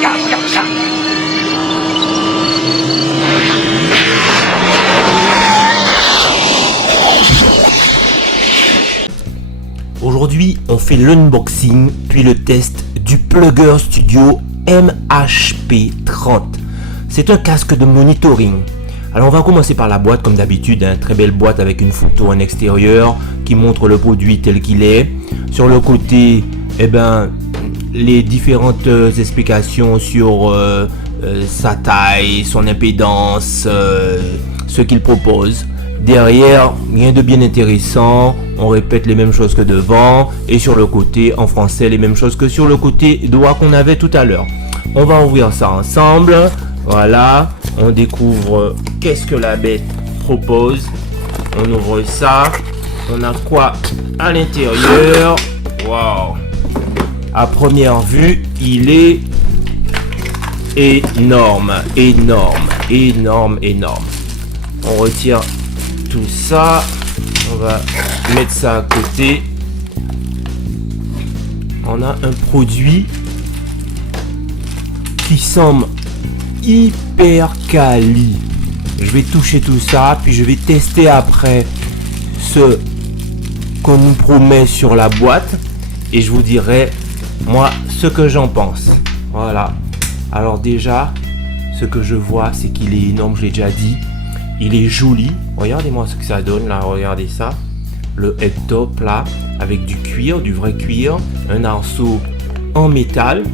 regarde ça. Aujourd'hui, on fait l'unboxing puis le test du Plugger Studio MHP30. C'est un casque de monitoring. Alors on va commencer par la boîte comme d'habitude, très belle boîte avec une photo en extérieur qui montre le produit tel qu'il est. Sur le côté, les différentes explications sur sa taille, son impédance, ce qu'il propose. Derrière, rien de bien intéressant, on répète les mêmes choses que devant, et sur le côté, en français, les mêmes choses que sur le côté droit qu'on avait tout à l'heure. On va ouvrir ça ensemble, voilà, on découvre qu'est-ce que la bête propose, on ouvre ça, on a quoi à l'intérieur, waouh, à première vue, il est énorme. On retire tout ça, on va mettre ça à côté. On a un produit qui semble hyper quali. Je vais toucher tout ça, puis je vais tester après ce qu'on nous promet sur la boîte et je vous dirai moi ce que j'en pense. Voilà. Alors déjà, ce que je vois, c'est qu'il est énorme, je l'ai déjà dit. Il est joli. Regardez-moi ce que ça donne là, regardez ça. Le head top là, avec du cuir, du vrai cuir. Un arceau en métal.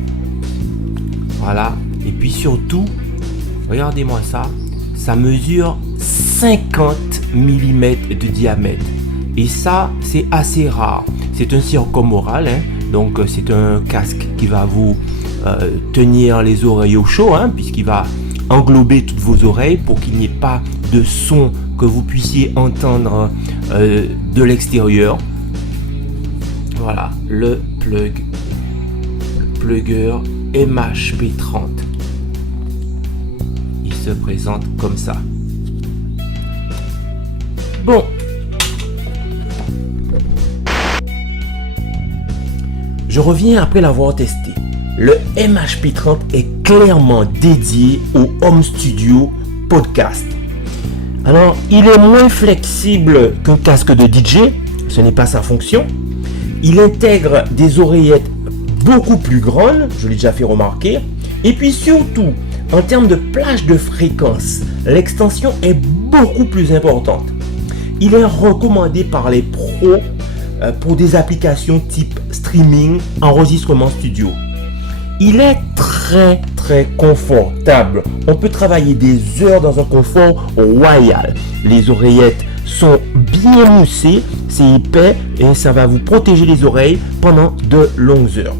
Voilà. Et puis surtout, regardez-moi ça. Ça mesure 50 mm de diamètre. Et ça, c'est assez rare. C'est un circumoral, donc c'est un casque qui va vous tenir les oreilles au chaud, puisqu'il va englober toutes vos oreilles pour qu'il n'y ait pas de son que vous puissiez entendre de l'extérieur. Voilà, le Plugger MHP30. Il se présente comme ça. Bon. Je reviens après l'avoir testé. Le MHP30 est clairement dédié au Home Studio Podcast. Alors, il est moins flexible qu'un casque de DJ, ce n'est pas sa fonction. Il intègre des oreillettes beaucoup plus grandes, je l'ai déjà fait remarquer. Et puis surtout, en termes de plage de fréquence, l'extension est beaucoup plus importante. Il est recommandé par les pros pour des applications type streaming, enregistrement studio. Il est très confortable. On peut travailler des heures dans un confort royal. Les oreillettes sont bien moussées, c'est épais et ça va vous protéger les oreilles pendant de longues heures.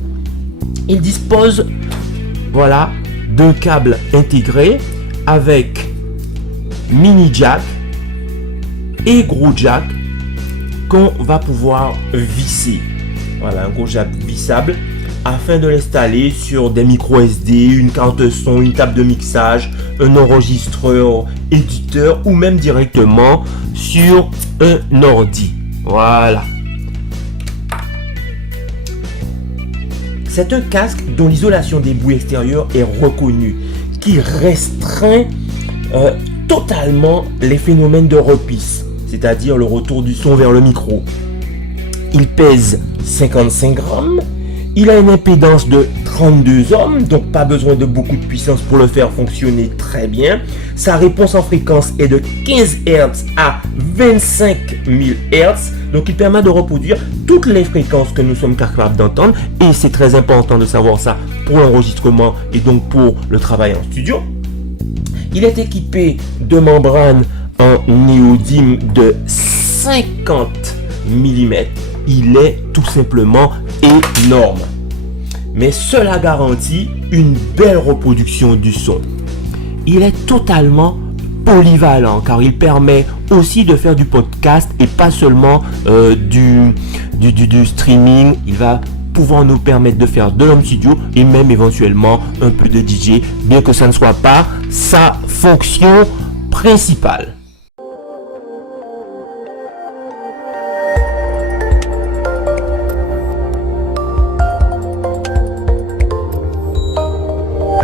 Il dispose, voilà, d'un câble intégré avec mini jack et gros jack qu'on va pouvoir visser. Voilà, un gros jack vissable afin de l'installer sur des micro SD, une carte son, une table de mixage, un enregistreur éditeur ou même directement sur un ordi. Voilà. C'est un casque dont l'isolation des bruits extérieurs est reconnue, qui restreint totalement les phénomènes de repisse, c'est-à-dire le retour du son vers le micro. Il pèse 55 grammes. Il a une impédance de 32 ohms, donc pas besoin de beaucoup de puissance pour le faire fonctionner très bien. Sa réponse en fréquence est de 15 Hz à 25 000 Hz, donc il permet de reproduire toutes les fréquences que nous sommes capables d'entendre. Et c'est très important de savoir ça pour l'enregistrement et donc pour le travail en studio. Il est équipé de membranes en néodyme de 50 mm. Il est tout simplement énorme. Mais cela garantit une belle reproduction du son. Il est totalement polyvalent car il permet aussi de faire du podcast et pas seulement du streaming. Il va pouvoir nous permettre de faire de l'home studio et même éventuellement un peu de DJ, bien que ça ne soit pas sa fonction principale.